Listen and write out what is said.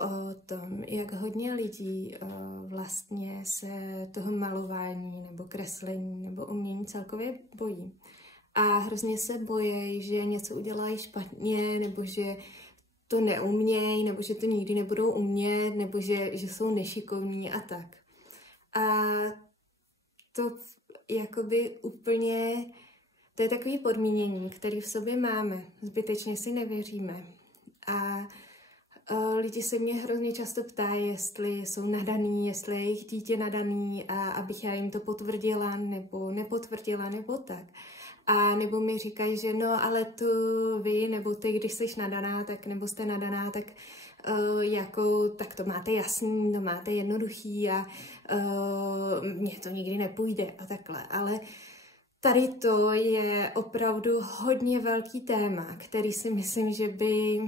o tom, jak hodně lidí vlastně se toho malování nebo kreslení nebo umění celkově bojí. A hrozně se bojí, že něco udělají špatně, nebo že to neumějí, nebo že to nikdy nebudou umět, nebo že jsou nešikovní a tak. A to jakoby úplně, to je takový podmínění, který v sobě máme, zbytečně si nevěříme. A lidi se mě hrozně často ptají, jestli jsou nadaný, jestli je jejich dítě nadaný a abych já jim to potvrdila nebo nepotvrdila nebo tak. A nebo mi říkají, že no, ale to vy, nebo ty, když jsi nadaná, tak nebo jste nadaná, tak tak to máte jasný, to máte jednoduchý a mně to nikdy nepůjde a takhle. Ale tady to je opravdu hodně velký téma, který si myslím, že by